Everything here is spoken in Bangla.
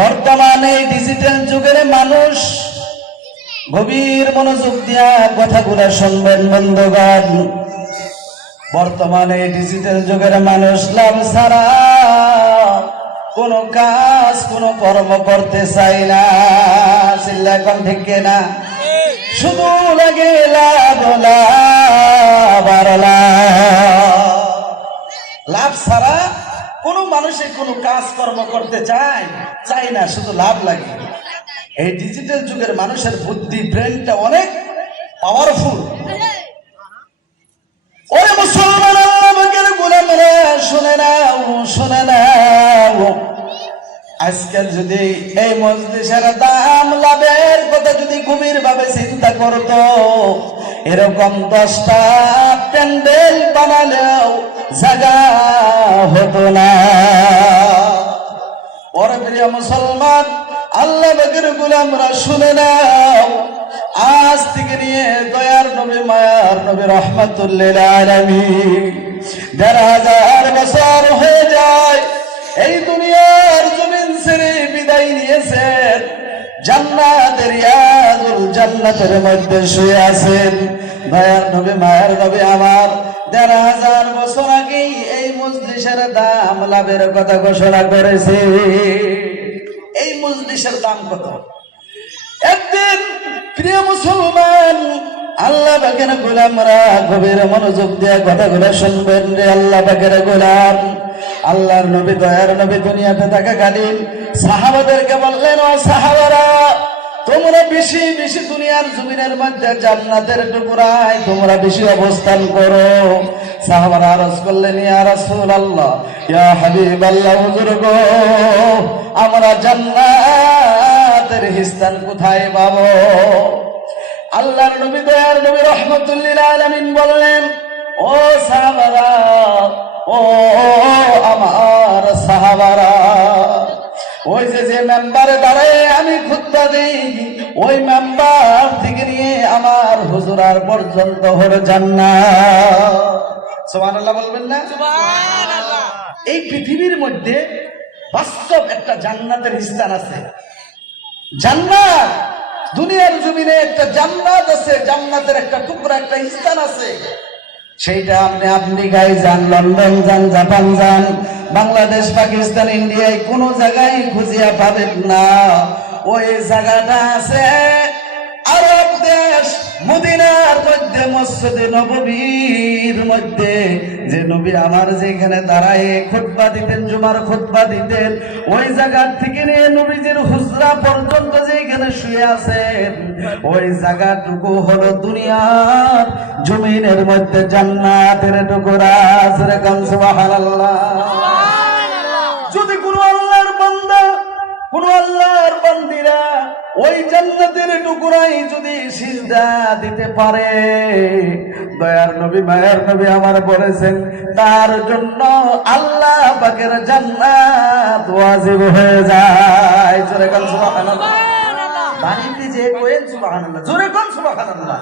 বর্তমানে ডিজিটাল যুগের মানুষ গভীর মনোযোগ দিয়া কথাগুলো শুনবেন বন্ধুগণ। বর্তমানে ডিজিটাল যুগের মানুষ লাভ ছাড়া কোনো কাজ কোনো কর্ম করতে চায় না। চিল্লা এখন ঠিক না? শুধু লাগে লাভ লাভ আর লাভ ছাড়া কোনো মানুষে কোনো কাজ কর্ম করতে চায় না, শুধু লাভ লাগে। এই ডিজিটাল যুগের মানুষের বুদ্ধি ব্রেনটা অনেক পাওয়ারফুল। ওরে মুসলমান আমাদের গোলামেরা শুনে নাও, আজকাল যদি এই মজলিসের দাম লাভের কথা যদি গভীর ভাবে চিন্তা করতো, এরকম 10টা প্যান্ডেল বানালেও জায়গা হতো না। ওরে প্রিয় মুসলমান, আল্লাহ পাকের গোলামরা শুনে নাও, আজ থেকে নিয়ে দয়ার নবী মায়ার নবী রহমাতুল্লিল আলামিন ১৫০০ বছর হয়ে যায় এই দুনিয়ার জমিন ছেড়ে বিদায় নিয়েছেন। জান্নাতের রিয়াজুল জান্নাতের মধ্যে শুয়ে আছেন দয়ার নবী মায়ার নবী আমার ১৫০০ বছর আগেই এই মজলিসের দাম লাভের কথা ঘোষণা করেছে। এই মজলিসের দাম কত? একদিন প্রিয় মুসলমান, আল্লাহ পাকের গোলামরা গভীর মনোযোগ দিয়ে কথাগুলো শুনবেন রে। আল্লাহ পাকের গোলাম আল্লাহর নবী দয়ার নবী দুনিয়াতে থাকাকালীন সাহাবাদেরকে বললেন, ও সাহাবারা, তোমরা বেশি বেশি দুনিয়ার জমিনের মধ্যে জান্নাতের টুকরায় তোমরা বেশি অবস্থান করো। সাহাবারা আরজ করলেন, ইয়া রাসূলুল্লাহ, ইয়া হাবিবাল্লাহ, হুজুর গো, আমরা জান্নাতের স্থান কোথায় পাবো? আল্লাহর নবী দয়ার নবী রহমাতুল্লিল আলামিন বললেন, ও সাহাবারা, ও আমার সাহাবারা, ওই যে মেম্বারে দাঁড়ায় আমি খুতবা দেই, ওই মেম্বার থেকে নিয়ে আমার হুজুরার পর্যন্ত হলো জান্নাত। সুবহানাল্লাহ বলবেন না? সুবহানাল্লাহ। এই পৃথিবীর মধ্যে বাস্তব একটা জান্নাতের স্থান আছে। জান্নাত, দুনিয়ার জমিনে একটা জান্নাত আছে, জান্নাতের একটা টুকরা একটা স্থান আছে। সেইটা আপনি আমেরিকায় যান, লন্ডন যান, জাপান যান, বাংলাদেশ, পাকিস্তান, ইন্ডিয়ায় কোন জায়গায় খুঁজিয়া পাবেন না। ওই জায়গাটা আছে আরব দেশ মদিনার মধ্যে, মসজিদে নববীর মধ্যে। যে নবী আমার যেখানে দাঁড়ায় খুতবা দিতেন, জুমার খুতবা দিতেন, ওই জায়গার থেকে নিয়ে নবীজির হুজরা পর্যন্ত যেখানে শুয়ে আছেন, ওই জায়গাটুকু হলো দুনিয়ার জমিনের মধ্যে জান্নাতের টুকরা। সুবহানাল্লাহ। যদি কোনো আল্লাহর বান্দা, কোন আল্লাহর বান্দিরা ওই জান্নাতের টুকরাই যদি সিজদা দিতে পারে, দয়ার নবী মায়ার নবী আমার বলেছেন, তার জন্য আল্লাহ পাকের জান্নাত ওয়াজিব হয়ে যায়। জোরে কোন সুবহানাল্লাহ। বাড়িতে যে কোয়েন সুবহানাল্লাহ, জোরে কোন সুবহানাল্লাহ।